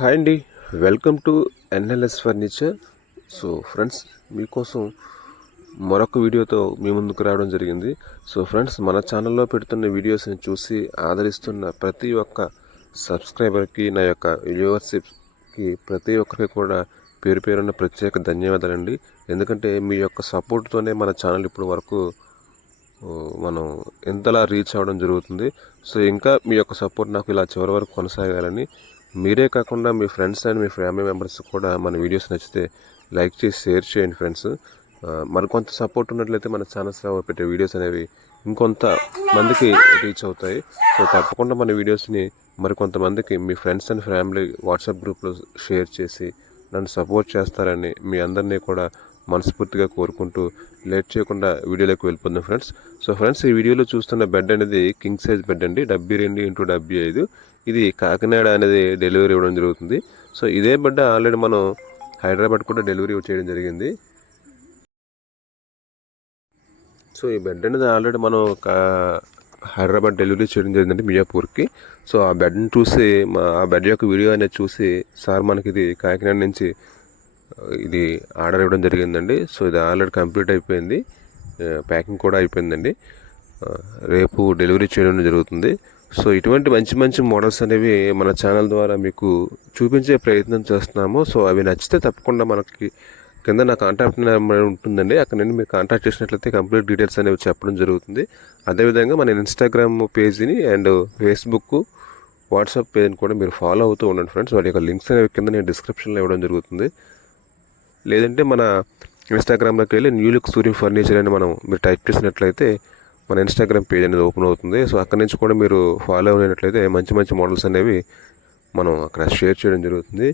Hi అండి. Welcome to NLS furniture. So friends మీకోసం మరొక వీడియోతో మీ ముందుకు రావడం జరిగింది. సో ఫ్రెండ్స్ మన ఛానల్లో పెడుతున్న వీడియోస్ని చూసి ఆదరిస్తున్న ప్రతి ఒక్క సబ్స్క్రైబర్కి నా యొక్క వ్యూవర్షిప్కి ప్రతి ఒక్కరికి కూడా పేరు పేరున్న ప్రత్యేక ధన్యవాదాలండి. ఎందుకంటే మీ యొక్క సపోర్ట్తోనే మన ఛానల్ ఇప్పుడు వరకు మనం ఎంతలా రీచ్ అవ్వడం జరుగుతుంది. సో ఇంకా మీ యొక్క సపోర్ట్ నాకు ఇలా చివరి వరకు కొనసాగాలని మీరే కాకుండా మీ ఫ్రెండ్స్ అండ్ మీ ఫ్యామిలీ మెంబర్స్ కూడా మన వీడియోస్ నచ్చితే లైక్ చేసి షేర్ చేయండి ఫ్రెండ్స్. మరికొంత సపోర్ట్ ఉన్నట్లయితే మన ఛానల్స్లో పెట్టే వీడియోస్ అనేవి ఇంకొంత మందికి రీచ్ అవుతాయి. సో తప్పకుండా మన వీడియోస్ని మరికొంతమందికి మీ ఫ్రెండ్స్ అండ్ ఫ్యామిలీ వాట్సాప్ గ్రూప్లో షేర్ చేసి నన్ను సపోర్ట్ చేస్తారని మీ అందరినీ కూడా మనస్ఫూర్తిగా కోరుకుంటూ లేట్ చేయకుండా వీడియోలోకి వెళ్ళిపోతుంది ఫ్రెండ్స్. సో ఫ్రెండ్స్ ఈ వీడియోలో చూస్తున్న బెడ్ అనేది కింగ్ సైజ్ బెడ్ అండి. డెబ్బై రెండు ఇంటూ డెబ్బై ఐదు. ఇది కాకినాడ అనేది డెలివరీ ఇవ్వడం జరుగుతుంది. సో ఇదే బెడ్ ఆల్రెడీ మనం హైదరాబాద్ కూడా డెలివరీ చేయడం జరిగింది. సో ఈ బెడ్ అనేది ఆల్రెడీ మనం హైదరాబాద్ డెలివరీ చేయడం జరిగిందండి మియాపూర్కి. సో ఆ బెడ్ని చూసి మా ఆ బెడ్ యొక్క వీడియో అనేది చూసి సార్ మనకి ఇది కాకినాడ నుంచి ఇది ఆర్డర్ ఇవ్వడం జరిగిందండి. సో ఇది ఆల్రెడీ కంప్లీట్ అయిపోయింది. ప్యాకింగ్ కూడా అయిపోయిందండి. రేపు డెలివరీ చేయడం జరుగుతుంది. సో ఇటువంటి మంచి మంచి మోడల్స్ అనేవి మన ఛానల్ ద్వారా మీకు చూపించే ప్రయత్నం చేస్తున్నాము. సో అవి నచ్చితే తప్పకుండా మనకి కింద నా కాంటాక్ట్ నెంబర్ ఉంటుందండి. అక్కడ నేను మీరు కాంటాక్ట్ చేసినట్లయితే కంప్లీట్ డీటెయిల్స్ అనేవి చెప్పడం జరుగుతుంది. అదేవిధంగా మన ఇన్స్టాగ్రామ్ పేజీని అండ్ ఫేస్బుక్ వాట్సాప్ పేజ్ని కూడా మీరు ఫాలో అవుతూ ఉండండి ఫ్రెండ్స్. వాటి యొక్క లింక్స్ అనేవి కింద నేను డిస్క్రిప్షన్లో ఇవ్వడం జరుగుతుంది. లేదంటే మన ఇన్స్టాగ్రామ్లోకి వెళ్ళి న్యూ లుక్ సూర్యం ఫర్నిచర్ అని మనం మీరు టైప్ చేసినట్లయితే మన ఇన్స్టాగ్రామ్ పేజ్ అనేది ఓపెన్ అవుతుంది. సో అక్కడి నుంచి కూడా మీరు ఫాలో అయినట్లయితే మంచి మంచి మోడల్స్ అనేవి మనం అక్కడ షేర్ చేయడం జరుగుతుంది.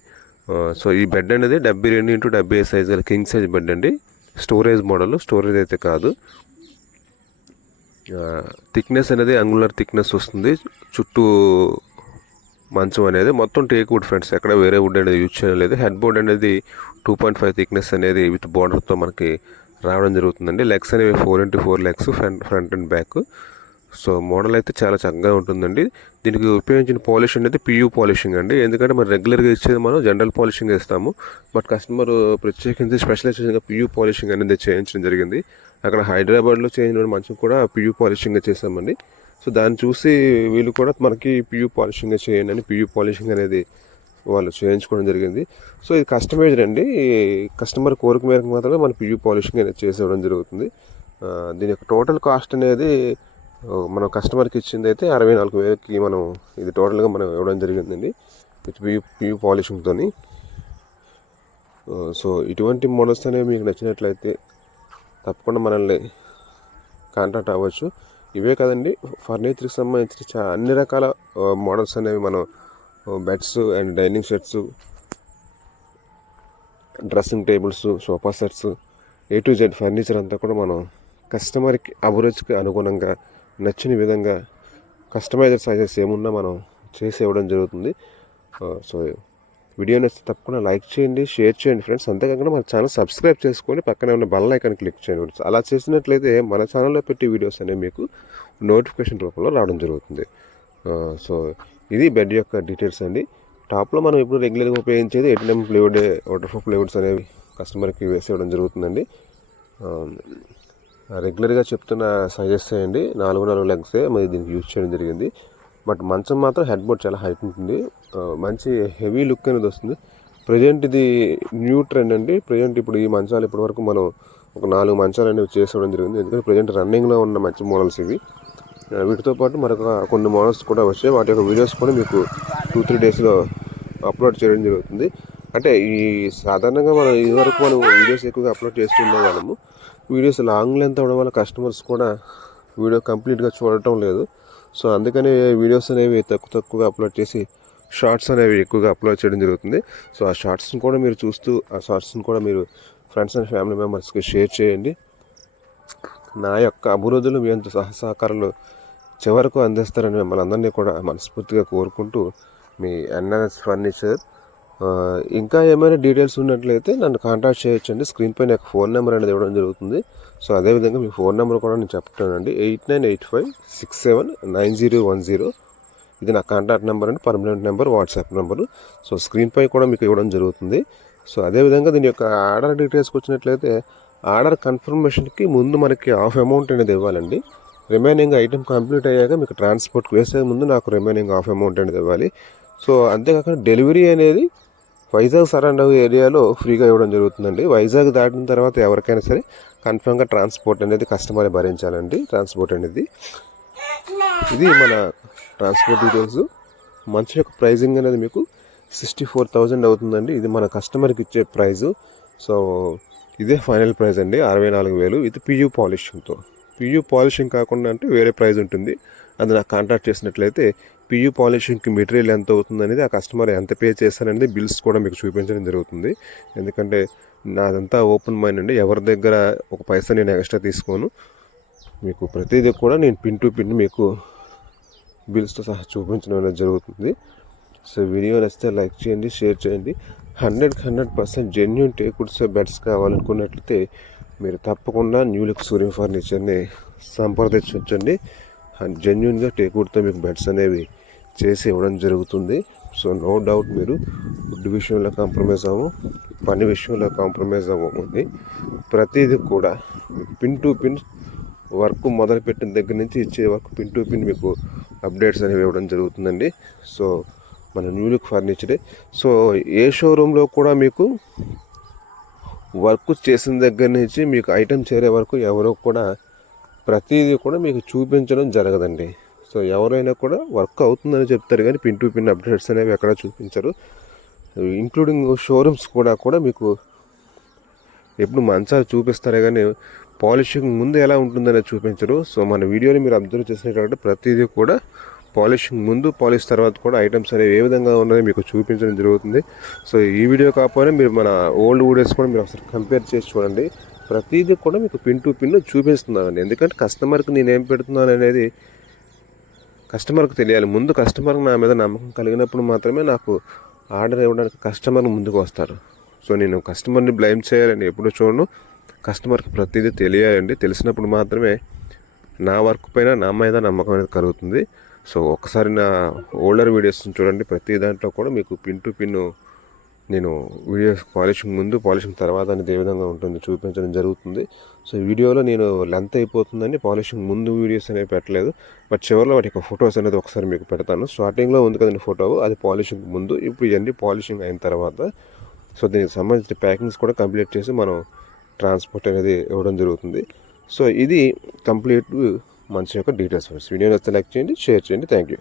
Uh, సో ఈ బెడ్ అనేది డెబ్బై రెండు ఇంటూ డెబ్బై ఐదు సైజ్ కింగ్ సైజ్ బెడ్ అండి. స్టోరేజ్ మోడల్ స్టోరేజ్ అయితే కాదు. Uh, థిక్నెస్ అనేది అంగులర్ థిక్నెస్ వస్తుంది. చుట్టూ మంచం అనేది మొత్తం టేక్ వుడ్ ఫ్రెండ్స్. ఎక్కడ వేరే వుడ్ అనేది యూజ్ చేయలేదు హెడ్ బోర్డ్ అనేది టూ పాయింట్ ఫైవ్ థిక్నెస్ అనేది విత్ బోర్డర్తో మనకి రావడం జరుగుతుందండి. లెగ్స్ అనేవి four into four legs front front and back. So model అయితే చాలా చక్కగా ఉంటుందండి. దీనికి ఉపయోగించిన పాలిష్ అనేది పియూ పాలిషింగ్ అండి. ఎందుకంటే మనం రెగ్యులర్గా ఇచ్చేది మనం జనరల్ పాలిషింగ్ ఇస్తాము బట్ కస్టమర్ ప్రత్యేకించి స్పెషలైజేషన్గా పియూ పాలిషింగ్ అనేది చేయించడం జరిగింది. అక్కడ హైదరాబాద్లో చేయించిన మంచం కూడా పియూ పాలిషింగ్ చేసామండి సో దాన్ని చూసి వీళ్ళు కూడా మనకి పియూ పాలిషింగ్ చేయండి అని పియూ పాలిషింగ్ అనేది వాళ్ళు చేయించుకోవడం జరిగింది. సో ఇది కస్టమైజ్డ్ అండి. కస్టమర్ కోరిక మేరకు మాత్రమే మన పియూ పాలిషింగ్ అనేది చేసేవడం జరుగుతుంది. దీని యొక్క టోటల్ కాస్ట్ అనేది మనం కస్టమర్కి ఇచ్చింది అయితే అరవై నాలుగు వేలకి మనం ఇది టోటల్గా మనం ఇవ్వడం జరిగిందండి. విత్ పియూ పియూ పాలిషింగ్తోని సో ఇటువంటి మోడల్స్ అనేవి మీకు నచ్చినట్లయితే తప్పకుండా మనల్ని కాంటాక్ట్ అవ్వచ్చు. ఇవే కదండి. ఫర్నిచర్కి సంబంధించిన చా అన్ని రకాల మోడల్స్ అనేవి మనం beds and dining sets dressing tables sofa sets A to Z furniture అంతా కూడా మనం కస్టమర్కి అభిరుచికి అనుగుణంగా నచ్చిన విధంగా కస్టమైజర్ సైజెస్ ఏమున్నా మనం చేసి ఇవ్వడం జరుగుతుంది. సో వీడియో నచ్చితే తప్పకుండా లైక్ చేయండి షేర్ చేయండి ఫ్రెండ్స్. అంతేకాకుండా మన ఛానల్ సబ్స్క్రైబ్ చేసుకొని పక్కనే ఉన్న బెల్ ఐకాన్ క్లిక్ చేయండి ఫ్రెండ్స్. అలా చేసినట్లయితే మన ఛానల్లో పెట్టే వీడియోస్ అనేవి మీకు నోటిఫికేషన్ రూపంలో రావడం జరుగుతుంది. సో ఇది బెడ్ యొక్క డీటెయిల్స్ అండి. టాప్లో మనం ఇప్పుడు రెగ్యులర్గా ఉపయోగించేది ఎయిటీఎం ప్లేవుడ్ వాటర్ ప్రూఫ్ ప్లేవుడ్స్ అనేవి కస్టమర్కి వేసి ఇవ్వడం జరుగుతుందండి. రెగ్యులర్గా చెప్తున్న సజెస్ట్ చేయండి. నాలుగు నాలుగు లెగ్సే మరి దీనికి యూజ్ చేయడం జరిగింది. బట్ మంచం మాత్రం హెడ్ బోర్డ్ చాలా హైట్ ఉంటుంది. మంచి హెవీ లుక్ అనేది వస్తుంది. ప్రజెంట్ ఇది న్యూ ట్రెండ్ అండి. ప్రజెంట్ ఇప్పుడు ఈ మంచాలు ఇప్పటి వరకు మనం ఒక నాలుగు మంచాలు అనేవి చేసుకోవడం జరిగింది. ఎందుకంటే ప్రజెంట్ రన్నింగ్లో ఉన్న మంచి మోడల్స్ ఇవి. వీటితో పాటు మరొక కొన్ని మోడల్స్ కూడా వచ్చాయి. వాటి యొక్క వీడియోస్ కూడా మీకు టూ త్రీ డేస్లో అప్లోడ్ చేయడం జరుగుతుంది. అంటే ఈ సాధారణంగా మనం ఇదివరకు మనం వీడియోస్ ఎక్కువగా అప్లోడ్ చేస్తుండే వాళ్ళము వీడియోస్ లాంగ్ లెంత్ అవ్వడం వల్ల కస్టమర్స్ కూడా వీడియో కంప్లీట్గా చూడటం లేదు. సో అందుకని వీడియోస్ అనేవి తక్కువ తక్కువగా అప్లోడ్ చేసి షార్ట్స్ అనేవి ఎక్కువగా అప్లోడ్ చేయడం జరుగుతుంది. సో ఆ షార్ట్స్ని కూడా మీరు చూస్తూ ఆ షార్ట్స్ని కూడా మీరు ఫ్రెండ్స్ అండ్ ఫ్యామిలీ మెంబర్స్కి షేర్ చేయండి. నా యొక్క అభివృద్ధులు మీ అంత సహసహకారాలు చివరకు అందిస్తారని మిమ్మల్ని అందరినీ కూడా మనస్ఫూర్తిగా కోరుకుంటూ మీ ఎన్ఎస్ ఫర్నిచర్. ఇంకా ఏమైనా డీటెయిల్స్ ఉన్నట్లయితే నన్ను కాంటాక్ట్ చేయొచ్చండి. స్క్రీన్ పైన నాకు ఫోన్ నెంబర్ అనేది ఇవ్వడం జరుగుతుంది. సో అదేవిధంగా మీ ఫోన్ నెంబర్ కూడా నేను చెప్తానండి. Eight nine eight five six seven nine zero one zero. ఇది నా కాంటాక్ట్ నెంబర్ అండి permanent number WhatsApp number. So స్క్రీన్పై కూడా మీకు ఇవ్వడం జరుగుతుంది. సో అదేవిధంగా దీని యొక్క ఆర్డర్ డీటెయిల్స్కి వచ్చినట్లయితే ఆర్డర్ కన్ఫర్మేషన్కి ముందు మనకి హాఫ్ అమౌంట్ అనేది ఇవ్వాలండి. రిమైనింగ్ ఐటమ్ కంప్లీట్ అయ్యాక మీకు ట్రాన్స్పోర్ట్కి వేసే ముందు నాకు రిమైనింగ్ హాఫ్ అమౌంట్ అనేది ఇవ్వాలి. సో అంతేకాకుండా డెలివరీ అనేది వైజాగ్ సరౌండింగ్ ఏరియాలో ఫ్రీగా ఇవ్వడం జరుగుతుందండి. వైజాగ్ దాటిన తర్వాత ఎవరికైనా సరే కన్ఫర్మ్గా ట్రాన్స్పోర్ట్ అనేది కస్టమర్ భరించాలండి. ట్రాన్స్పోర్ట్ అనేది. ఇది మన ట్రాన్స్పోర్ట్ డీటెయిల్స్ మంచి యొక్క ప్రైజింగ్ అనేది మీకు సిక్స్టీ ఫోర్ థౌజండ్ అవుతుందండి. ఇది మన కస్టమర్కి ఇచ్చే ప్రైజు సో ఇదే ఫైనల్ ప్రైస్ అండి. అరవై నాలుగు వేలు. ఇది పియూ పాలిషింగ్తో పియూ పాలిషింగ్ కాకుండా అంటే వేరే ప్రైజ్ ఉంటుంది. అది నాకు కాంటాక్ట్ చేసినట్లయితే పియూ పాలిషింగ్కి మెటీరియల్ ఎంత అవుతుంది అనేది ఆ కస్టమర్ ఎంత పే చేస్తారనేది బిల్స్ కూడా మీకు చూపించడం జరుగుతుంది. ఎందుకంటే నాదంతా ఓపెన్ మైండ్ అండి. ఎవరి దగ్గర ఒక పైసా నేను ఎక్స్ట్రా తీసుకోను మీకు ప్రతిదీ కూడా నేను పిన్ టు పిన్ మీకు బిల్స్తో సహా చూపించడం అనేది జరుగుతుంది. సో వీడియో నచ్చితే లైక్ చేయండి షేర్ చేయండి. హండ్రెడ్కి hundred percent genuine teak woods beds కావాలనుకున్నట్లయితే మీరు తప్పకుండా న్యూ లుక్ సూర్య ఫర్నిచర్ని సంప్రదించవచ్చండి జెన్యున్గా టేకుడ్తో మీకు బెడ్స్ అనేవి చేసి ఇవ్వడం జరుగుతుంది. సో నో డౌట్ మీరు ఫుడ్ విషయంలో కాంప్రమైజ్ అవ్వం పని విషయంలో కాంప్రమైజ్ అవ్వకండి. ప్రతిదీ కూడా మీకు పిన్ టు పిన్ వర్క్ మొదలుపెట్టిన దగ్గర నుంచి ఇచ్చే వరకు పిన్ టు పిన్ మీకు అప్డేట్స్ అనేవి ఇవ్వడం జరుగుతుందండి. సో మన న్యూ లుక్ ఫర్నిచరే సో ఏ షోరూంలో కూడా మీకు వర్క్ చేసిన దగ్గర నుంచి మీకు ఐటెం చేరే వరకు ఎవరో కూడా ప్రతిదీ కూడా మీకు చూపించడం జరగదండి. సో ఎవరైనా కూడా వర్క్ అవుతుందని చెప్తారు కానీ పిన్ టు పిన్ అప్డేట్స్ అనేవి ఎక్కడ చూపించరు. ఇంక్లూడింగ్ షోరూమ్స్ కూడా కూడా మీకు ఎప్పుడు మంచాలు చూపిస్తారే కానీ పాలిషింగ్ ముందు ఎలా ఉంటుందనే చూపించరు. సో మన వీడియోని మీరు అబ్జర్వ్ చేసినట్టు ప్రతిదీ కూడా పాలిషింగ్ ముందు పాలిష్ తర్వాత కూడా ఐటమ్స్ అనేవి ఏ విధంగా ఉన్నాయో మీకు చూపించడం జరుగుతుంది. సో ఈ వీడియో కాకపోయినా మీరు మన ఓల్డ్ వీడియోస్ కూడా మీరు ఒకసారి కంపేర్ చేసి చూడండి. ప్రతిదీ కూడా మీకు పిన్ టు పిన్ చూపిస్తున్నానండి ఎందుకంటే కస్టమర్కి నేను ఏం పెడుతున్నాను అనేది కస్టమర్కి తెలియాలి. ముందు కస్టమర్కి నా మీద నమ్మకం కలిగినప్పుడు మాత్రమే నాకు ఆర్డర్ ఇవ్వడానికి కస్టమర్ ముందుకు వస్తారు. సో నేను కస్టమర్ని బ్లైమ్ చేయాలని ఎప్పుడు చూడను. కస్టమర్కి ప్రతిదీ తెలియాలండి. తెలిసినప్పుడు మాత్రమే నా వర్క్ పైన నా మీద నమ్మకం అనేది కలుగుతుంది. సో ఒకసారి నా ఓల్డర్ వీడియోస్ని చూడండి. ప్రతి దాంట్లో కూడా మీకు పిన్ టు పిన్ నేను వీడియోస్ పాలిషింగ్ ముందు పాలిషింగ్ తర్వాత అనేది ఏ విధంగా ఉంటుంది చూపించడం జరుగుతుంది. సో వీడియోలో నేను లెంత్ అయిపోతుందని పాలిషింగ్ ముందు వీడియోస్ అనేవి పెట్టలేదు. బట్ చివరిలో వాటి యొక్క ఫొటోస్ అనేది ఒకసారి మీకు పెడతాను. స్టార్టింగ్లో ఉంది కదండి ఫోటో అది పాలిషింగ్ ముందు ఇప్పుడు ఇవన్నీ పాలిషింగ్ అయిన తర్వాత. సో దీనికి సంబంధించిన ప్యాకింగ్స్ కూడా కంప్లీట్ చేసి మనం ట్రాన్స్పోర్ట్ అనేది ఇవ్వడం జరుగుతుంది. సో ఇది కంప్లీట్ మంచి యొక్క డీటెయిల్స్. వీడియో నచ్చితే లైక్ చేయండి షేర్ చేయండి. Thank you.